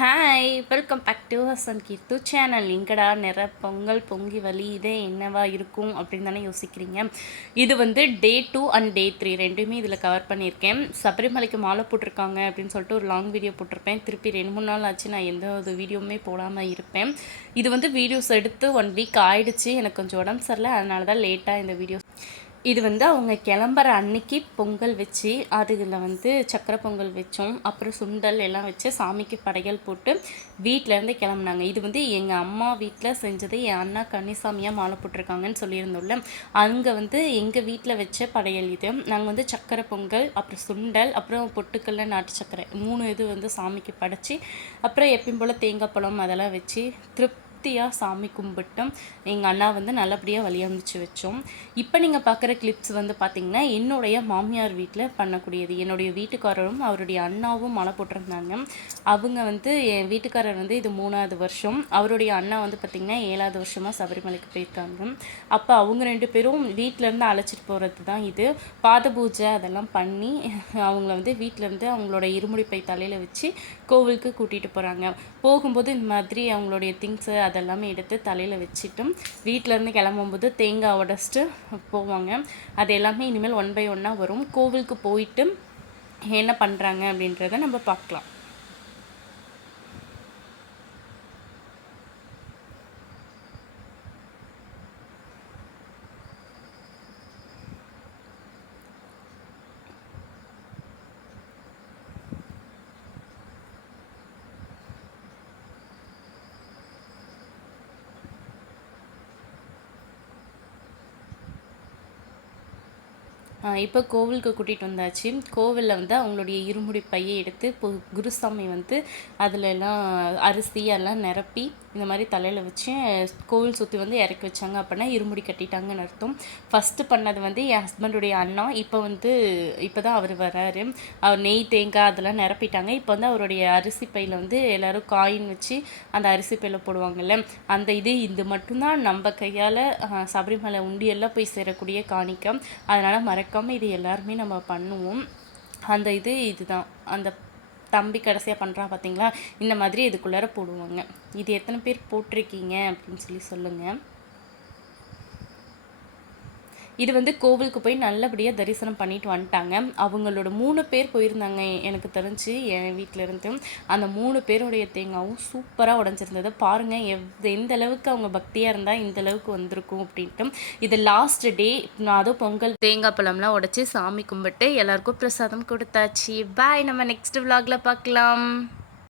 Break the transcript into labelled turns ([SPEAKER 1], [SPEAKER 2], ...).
[SPEAKER 1] Hi welcome back to Hasan Keerthu channel இங்கடா நிற பொங்கல் பொங்கி வலி இதே என்னவா இருக்கும் அப்படின்னு தானே யோசிக்கிறீங்க. இது வந்து day two and day three ரெண்டுமே இதில் கவர் பண்ணியிருக்கேன். சபரிமலைக்கு மாலை போட்டிருக்காங்க அப்படின்னு சொல்லிட்டு ஒரு லாங் வீடியோ போட்டிருப்பேன். திருப்பி ரெண்டு மூணு நாள் ஆச்சு நான் எந்த ஒரு வீடியோவுமே போடாமல் இருப்பேன். இது வந்து வீடியோஸ் எடுத்து ஒன் வீக் ஆயிடுச்சு. எனக்கு கொஞ்சம் உடம்பு சரியில்லை. அதனால தான் லேட்டாக இந்த வீடியோஸ் இது வந்து அவங்க கிளம்புற அன்னைக்கு பொங்கல் வச்சு அதில் வந்து சக்கரை பொங்கல் வச்சோம். அப்புறம் சுண்டல் எல்லாம் வச்சு சாமிக்கு படையல் போட்டு வீட்டிலேருந்து கிளம்புனாங்க. இது வந்து எங்கள் அம்மா வீட்டில் செஞ்சது என் அண்ணா கன்னிசாமியாக மாலை போட்டிருக்காங்கன்னு சொல்லியிருந்தோம்ல. அங்கே வந்து எங்கள் வீட்டில் வச்ச படையல் இது. நாங்கள் வந்து சக்கரை பொங்கல் அப்புறம் சுண்டல் அப்புறம் பொட்டுக்கல்ல நாட்டு சக்கரை. மூணு இது வந்து சாமிக்கு படைச்சி அப்புறம் எப்பயும் போல் தேங்காய் பழம் அதெல்லாம் வச்சு திருப் திருப்தியாக சாமி கும்பிட்டும். எங்கள் அண்ணா வந்து நல்லபடியாக வழி அனுப்பிச்சு வச்சோம். இப்போ நீங்கள் பார்க்குற கிளிப்ஸ் வந்து பார்த்திங்கன்னா என்னுடைய மாமியார் வீட்டில் பண்ணக்கூடியது. என்னுடைய வீட்டுக்காரரும் அவருடைய அண்ணாவும் மழை போட்டிருந்தாங்க. அவங்க வந்து என் வீட்டுக்காரர் வந்து இது மூணாவது வருஷம். அவருடைய அண்ணா வந்து பார்த்திங்கன்னா ஏழாவது வருஷமாக சபரிமலைக்கு போயிருக்காங்க. அப்போ அவங்க ரெண்டு பேரும் வீட்டிலேருந்து அழைச்சிட்டு போகிறது தான் இது. பாத பூஜை அதெல்லாம் பண்ணி அவங்கள வந்து வீட்டிலேருந்து அவங்களோட இருமுடிப்பை தலையில் வச்சு கோவிலுக்கு கூட்டிகிட்டு போகிறாங்க போகும்போது இந்த மாதிரி அவங்களுடைய திங்ஸு அதெல்லாமே எடுத்து தலையில் வச்சுட்டும் வீட்டிலேருந்து கிளம்பும்போது தேங்காய் உடச்சிட்டு போவாங்க. அது எல்லாமே இனிமேல் ஒன் பை ஒன்னாக வரும். கோவிலுக்கு போயிட்டு என்ன பண்ணுறாங்க அப்படின்றத நம்ம பார்க்கலாம். இப்போ கோவிலுக்கு கூட்டிகிட்டு வந்தாச்சு. கோவிலில் வந்து அவங்களுடைய இருமுடி பையை எடுத்து பு குருசாமி வந்து அதில் எல்லாம் அரிசி எல்லாம் நிரப்பி இந்த மாதிரி தலையில் வச்சு கோவில் சுற்றி வந்து இறக்கி வச்சாங்க அப்படின்னா இருமுடி கட்டிட்டாங்கன்னு அர்த்தம். ஃபஸ்ட்டு பண்ணது வந்து என் ஹஸ்பண்டுடைய அண்ணா இப்போ வந்து இப்போ தான் அவர் வராரு. அவர் நெய் தேங்காய் அதெல்லாம் நிரப்பிட்டாங்க. இப்போ வந்து அவருடைய அரிசி பையில் வந்து எல்லோரும் காயின் வச்சு அந்த அரிசி பையில் போடுவாங்கல்ல அந்த இது இது மட்டும்தான் நம்ம கையால் சபரிமலை உண்டியெல்லாம் போய் சேரக்கூடிய காணிக்கம். அதனால் மறக்காமல் இது எல்லாருமே நம்ம பண்ணுவோம். அந்த இது இதுதான். அந்த தம்பி கடைசியாக பண்ணுறான் பார்த்தீங்களா இந்த மாதிரி இதுக்குள்ளார போடுவாங்க. இது எத்தனை பேர் போட்டிருக்கீங்க? அப்படின்னு சொல்லி சொல்லுங்கள் இது வந்து கோவிலுக்கு போய் நல்லபடியாக தரிசனம் பண்ணிட்டு வந்துட்டாங்க. அவங்களோட மூணு பேர் போயிருந்தாங்க எனக்கு தெரிஞ்சு என் வீட்டிலேருந்து அந்த மூணு பேருடைய தேங்காவும் சூப்பராக உடஞ்சிருந்தது. பாருங்கள் எவ் எந்த அளவுக்கு அவங்க பக்தியாக இருந்தால் இந்த அளவுக்கு வந்திருக்கும் அப்படின்ட்டு. இது லாஸ்ட் டே நான் அதுவும் பொங்கல் தேங்காய் பழம்லாம் உடச்சி சாமி கும்பிட்டு எல்லாருக்கும் பிரசாதம் கொடுத்தாச்சு. பாய் நம்ம நெக்ஸ்ட் விலாகில் பார்க்கலாம்